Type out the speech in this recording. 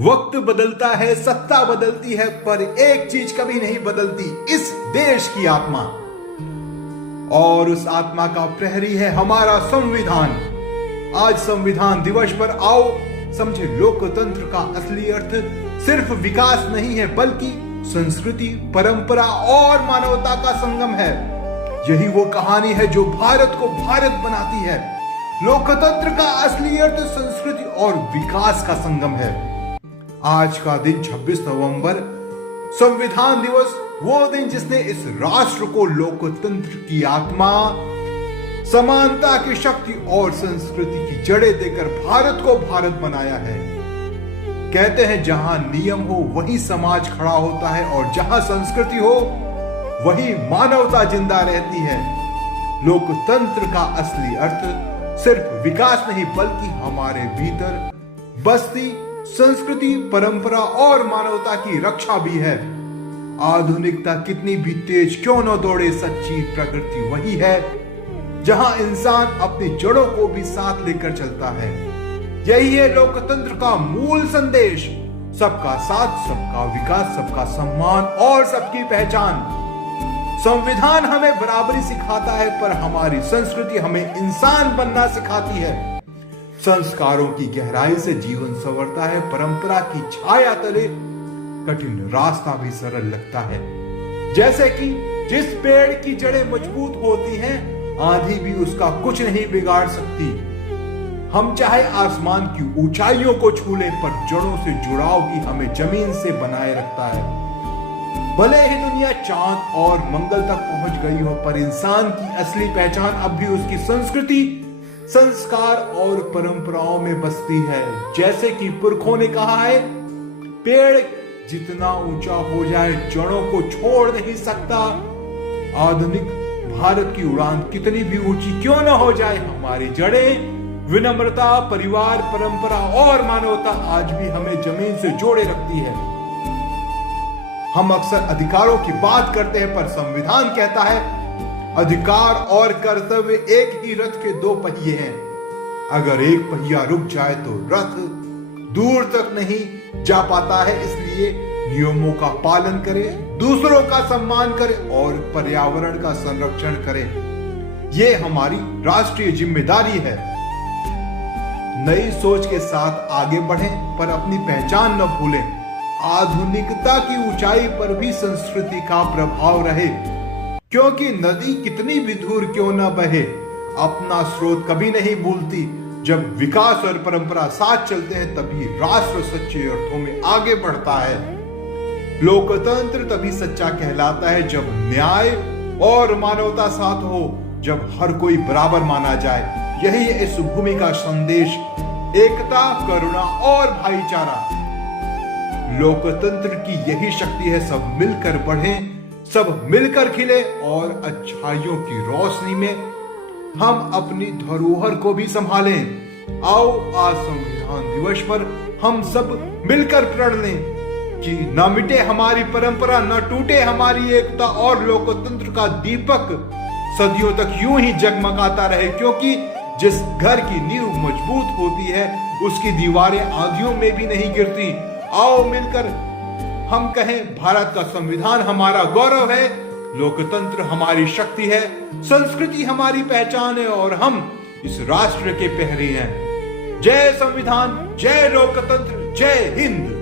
वक्त बदलता है, सत्ता बदलती है, पर एक चीज कभी नहीं बदलती, इस देश की आत्मा। और उस आत्मा का प्रहरी है हमारा संविधान। आज संविधान दिवस पर आओ समझे लोकतंत्र का असली अर्थ सिर्फ विकास नहीं है, बल्कि संस्कृति, परंपरा और मानवता का संगम है। यही वो कहानी है जो भारत को भारत बनाती है। लोकतंत्र का असली अर्थ संस्कृति और विकास का संगम है। आज का दिन 26 नवंबर संविधान दिवस, वो दिन जिसने इस राष्ट्र को लोकतंत्र की आत्मा, समानता की शक्ति और संस्कृति की जड़ें देकर भारत को भारत बनाया है। कहते हैं जहां नियम हो वहीं समाज खड़ा होता है, और जहां संस्कृति हो वहीं मानवता जिंदा रहती है। लोकतंत्र का असली अर्थ सिर्फ विकास नहीं, बल्कि हमारे भीतर बस्ती संस्कृति, परंपरा और मानवता की रक्षा भी है। आधुनिकता कितनी भी तेज क्यों न दौड़े, सच्ची प्रकृति वही है जहां इंसान अपनी जड़ों को भी साथ लेकर चलता है। यही है लोकतंत्र का मूल संदेश, सबका साथ, सबका विकास, सबका सम्मान और सबकी पहचान। संविधान हमें बराबरी सिखाता है, पर हमारी संस्कृति हमें इंसान बनना सिखाती है। संस्कारों की गहराई से जीवन संवरता है, परंपरा की छाया तले कठिन रास्ता भी सरल लगता है। जैसे कि जिस पेड़ की जड़ें मजबूत होती हैं, आंधी भी उसका कुछ नहीं बिगाड़ सकती। हम चाहे आसमान की ऊंचाइयों को छू लें, पर जड़ों से जुड़ाव ही हमें जमीन से बनाए रखता है। भले ही दुनिया चांद और मंगल तक पहुंच गई हो, पर इंसान की असली पहचान अब भी उसकी संस्कृति, संस्कार और परंपराओं में बसती है। जैसे कि पुरखों ने कहा है, पेड़ जितना ऊंचा हो जाए जड़ों को छोड़ नहीं सकता। आधुनिक भारत की उड़ान कितनी भी ऊंची क्यों न हो जाए, हमारी जड़ें, विनम्रता, परिवार, परंपरा और मानवता आज भी हमें जमीन से जोड़े रखती है। हम अक्सर अधिकारों की बात करते हैं, पर संविधान कहता है अधिकार और कर्तव्य एक ही रथ के दो पहिए हैं। अगर एक पहिया रुक जाए तो रथ दूर तक नहीं जा पाता है। इसलिए नियमों का पालन करें, दूसरों का सम्मान करें और पर्यावरण का संरक्षण करें। यह हमारी राष्ट्रीय जिम्मेदारी है। नई सोच के साथ आगे बढ़ें, पर अपनी पहचान न भूलें। आधुनिकता की ऊंचाई पर भी संस्कृति का प्रभाव रहे, क्योंकि नदी कितनी भी दूर क्यों न बहे, अपना स्रोत कभी नहीं भूलती। जब विकास और परंपरा साथ चलते हैं, तभी राष्ट्र सच्चे अर्थों में आगे बढ़ता है। लोकतंत्र तभी सच्चा कहलाता है जब न्याय और मानवता साथ हो, जब हर कोई बराबर माना जाए। यही है इस भूमि का संदेश, एकता, करुणा और भाईचारा। लोकतंत्र की यही शक्ति है, सब मिलकर बढ़ें, सब मिलकर खिले, और अच्छाइयों की रोशनी में हम अपनी धरोहर को भी संभालें। आओ आज संविधान दिवस पर हम सब मिलकर प्रण लें कि न मिटे हमारी परंपरा, न टूटे हमारी एकता, और लोकतंत्र का दीपक सदियों तक यूं ही जगमगाता रहे। क्योंकि जिस घर की नींव मजबूत होती है, उसकी दीवारें आंधियों में भी नहीं गिरती। आओ मिलकर हम कहें, भारत का संविधान हमारा गौरव है, लोकतंत्र हमारी शक्ति है, संस्कृति हमारी पहचान है, और हम इस राष्ट्र के प्रहरी हैं। जय संविधान, जय लोकतंत्र, जय हिंद।